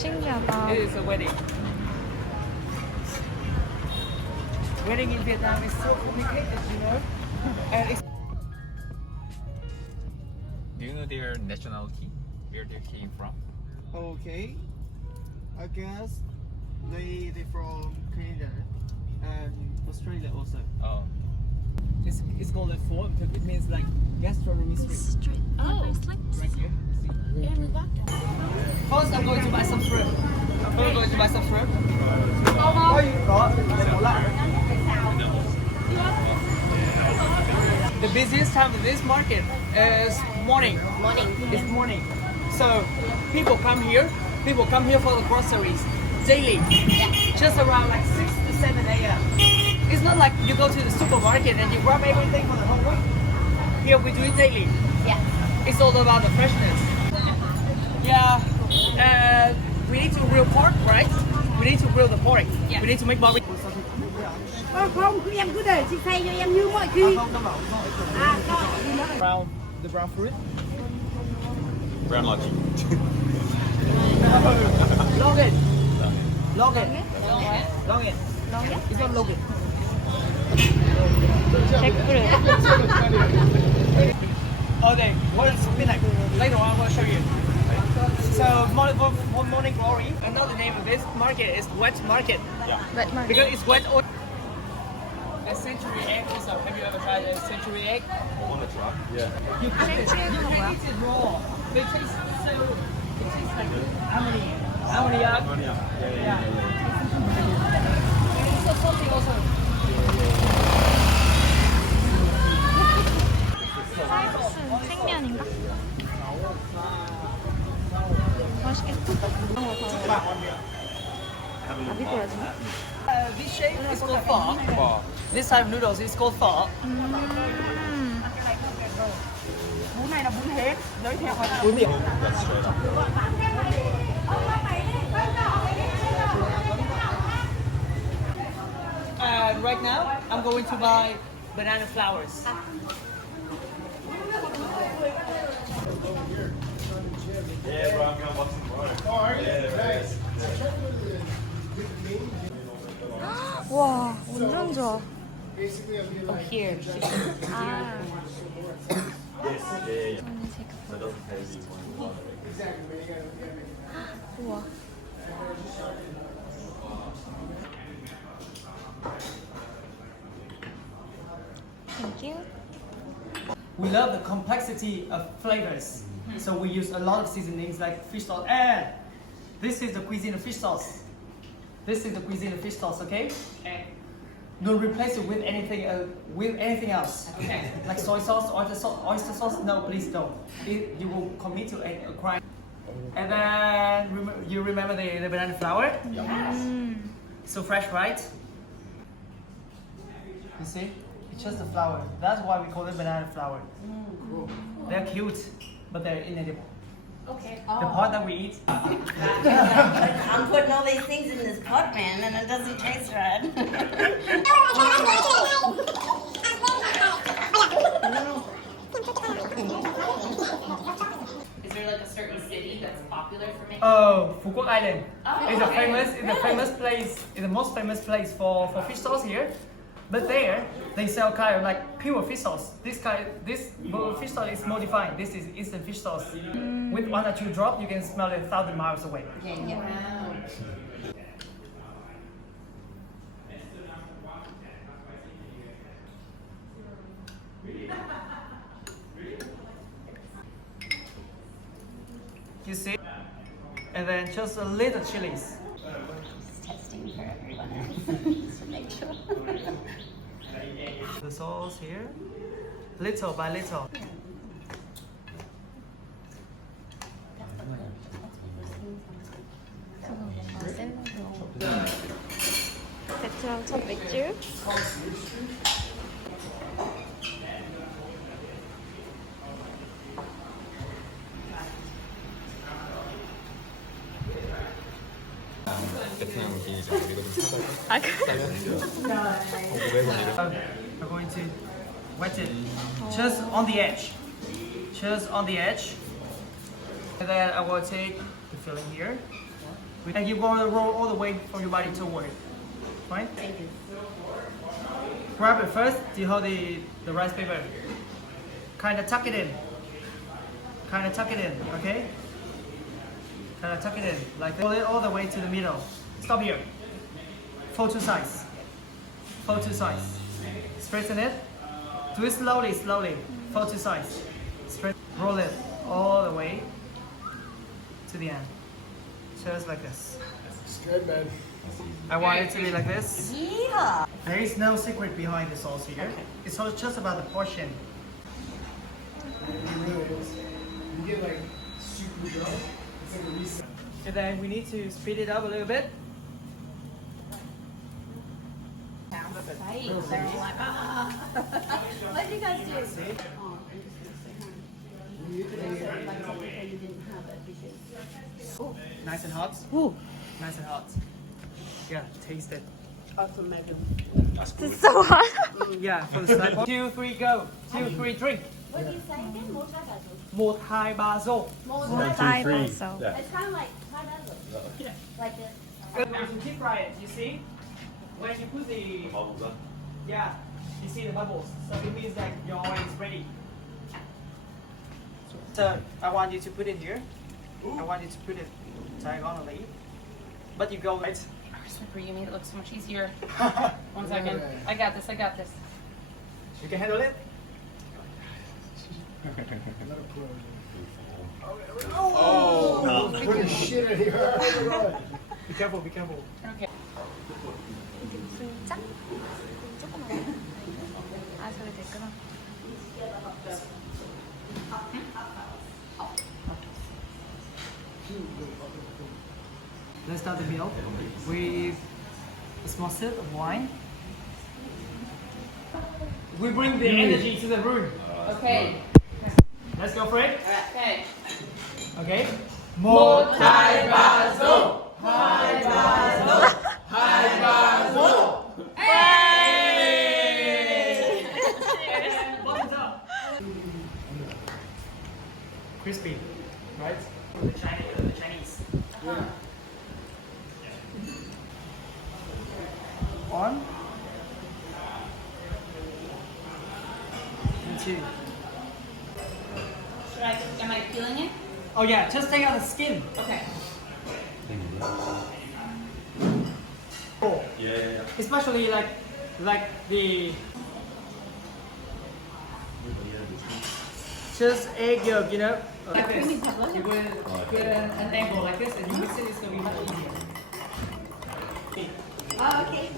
신기하다. It is a wedding. Wedding in Vietnam is so complicated, you know. And it's Do you know their nationality? Where they came from? Okay. I guess they from Canada and Australia also. Oh. it's called a pho because it means like gastronomy street. Oh. Right here. See? Yeah, we got that. First, I'm going to buy some shrimp. I'm going to buy some shrimp. The busiest time of this market is morning. It's morning. So people come here for the groceries daily. Just around like 6 to 7 a.m. It's not like you go to the supermarket and you grab everything for the whole week. Here we do it daily. Yeah. It's all about the freshness. Yeah. We need to grill pork, right? We need to grill the pork. Yeah. We need to make barbecue. Không, cứ em cứ để chị phay cho em như mọi khi. The brown fruit. Brown logi. Logan. It's not Logan. 댓글을. Okay, what is spinach? Later on, I will show you. So, morning glory. Another name of this market is wet market Wet market. because it's wet. A century egg also. Have you ever tried a century egg? I want to try. Yeah. You can eat it raw. They taste so. It tastes like ammoniac. Yeah. It's so salty also. 쌀국수 생면인가? 맛있겠다. This shape is called pho. This type of noodles is called pho. Bún này là bún hến, giới thiệu qua. Bún miệng. That's straight up. And right now, I'm going to buy banana flowers. Yeah, bro, I'm gonna watch some 와, 완전 좋아. Oh, here. 아. 우와. Thank you. We love the complexity of flavors. So we use a lot of seasonings like fish sauce. And this is the cuisine of fish sauce. This is the cuisine of fish sauce, okay? Don't replace it with anything else. Okay. Like soy sauce, oyster sauce. No, please don't. You will commit to a crime. And then you remember the banana flour? So fresh, right? You see? It's just a flour. That's why we call it banana flour. They're cute, but they're inedible. Okay. The part that we eat. I'm putting all these things in this pot, man, and it doesn't taste right. Is there like a certain city that's popular for making? Oh, Phu Quoc Island. Oh, It's a okay. famous place. It's the most famous place for fish sauce here. But there, they sell kind of like pure fish sauce. This fish sauce is modified. This is instant fish sauce. With 1 or 2 drops, you can smell it 1,000 miles away. You see? And then just a little chilies. Testing for everyone else to make sure. The sauce here, little by little. 베트남 첫 맥주. 베트남 기니까 이거 좀 사달라. 아, 그래? 싸면 500원이래. We're going to wet it just on the edge. Just on the edge. And then I will take the filling here. And you want to roll all the way from your body toward. Right? Thank you. Grab it first. You hold the rice paper. Kind of tuck it in. Kind of tuck it in, okay? Kind of tuck it in. Like roll it all the way to the middle. Stop here. Fold two sides. Fold two sides. Straighten it. Do it slowly, slowly. Fold two sides. Straight. Roll it all the way to the end. Just like this. It's good, man. I want it to be like this. Yeah. There is no secret behind the sauce here. It's all just about the portion. It really is. You get like super drunk. It's like a reset. And then we need to speed it up a little bit. What do you guys do? See? Nice and hot. Ooh. Nice and hot. Yeah, taste it. It's so hot. Yeah, for the slide. 2, 3, go. 2, 3, drink. What do you say again? More tacos. 1, 2, 3, zo. Multi-basil. It's kind of like pineapple. Yeah. Like this. Good. You keep quiet, you see? When you put the... Yeah, you see the bubbles. So it means that your oil is ready. So I want you to put it here. I want you to put it diagonally. But you go right. For you made it look so much easier. 1 second. I got this. I got this. You can handle it? Oh, put his shit in here. Be careful, be careful. Okay. 진짜? 조금만. 아, 저기 됐구나. Let's start the meal with a small sip of wine. We bring the energy to the room. Okay. Let's go for it. Okay. Okay. Crispy, right? The Chinese. One. And 2. Am I peeling it? Oh yeah, just take out the skin. Okay. Oh. Yeah. Especially like the just egg yolk, you know. Like this. You will get an angle like this, and you mix it. It's gonna be much easier. Oh, okay.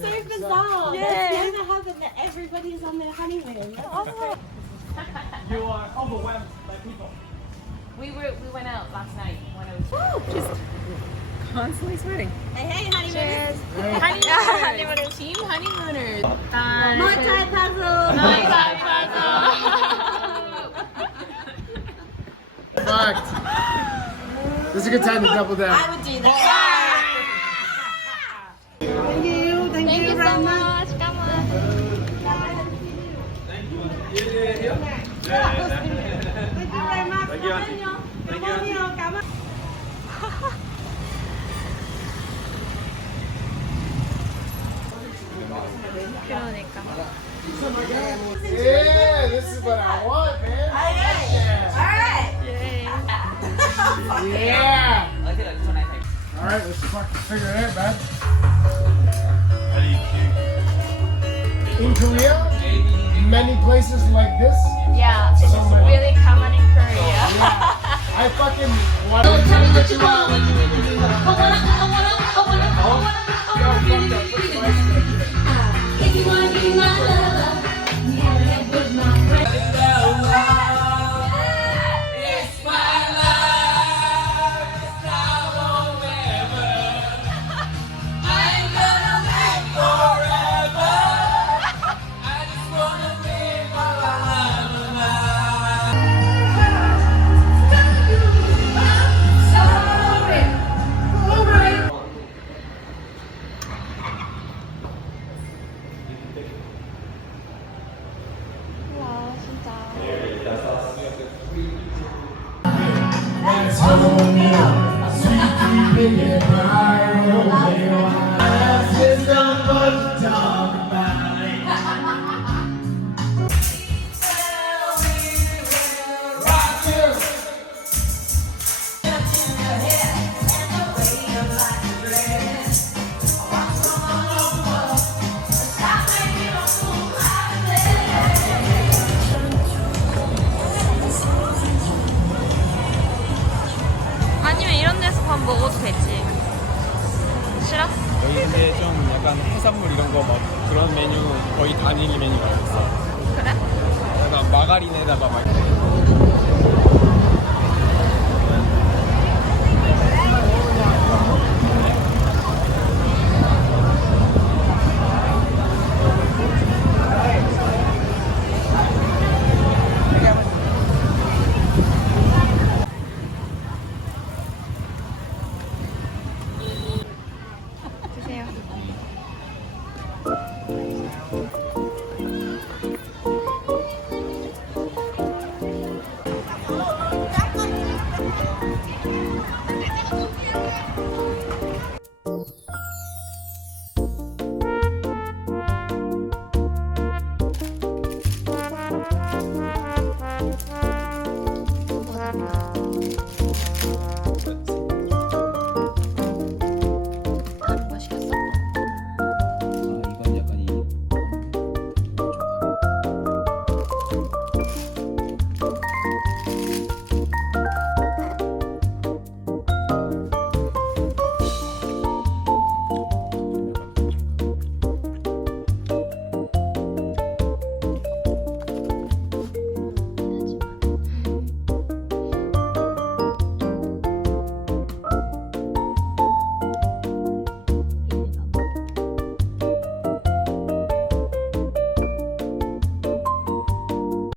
So bizarre. Yeah. That's never happened that everybody's on their honeymoon. You are overwhelmed by people. We went out last night when I was just constantly sweating. Hey, hey, honeymooners. Honeymooners. Team honeymooners. Multi-puzzle. Fact. This is a good time to double down. I would do that. Thank you. Thank you very much. Come on. Thank you very much. Thank you. Cảm ơn. 그러니까. Yeah, this is what I want, man. Alright. Yeah. All right, let's fucking figure it out, man. In Korea, many places like this. Yeah, So many. really common in Korea. Yeah. I fucking want 아니면 이런 데서 밥 먹어도 되지. 싫어? 여기 근데 좀 약간 해산물 이런 거 막 그런 메뉴 거의 단일 메뉴가 있어. 그래? 약간 마가린에다가 막 드세요. 감사합니다.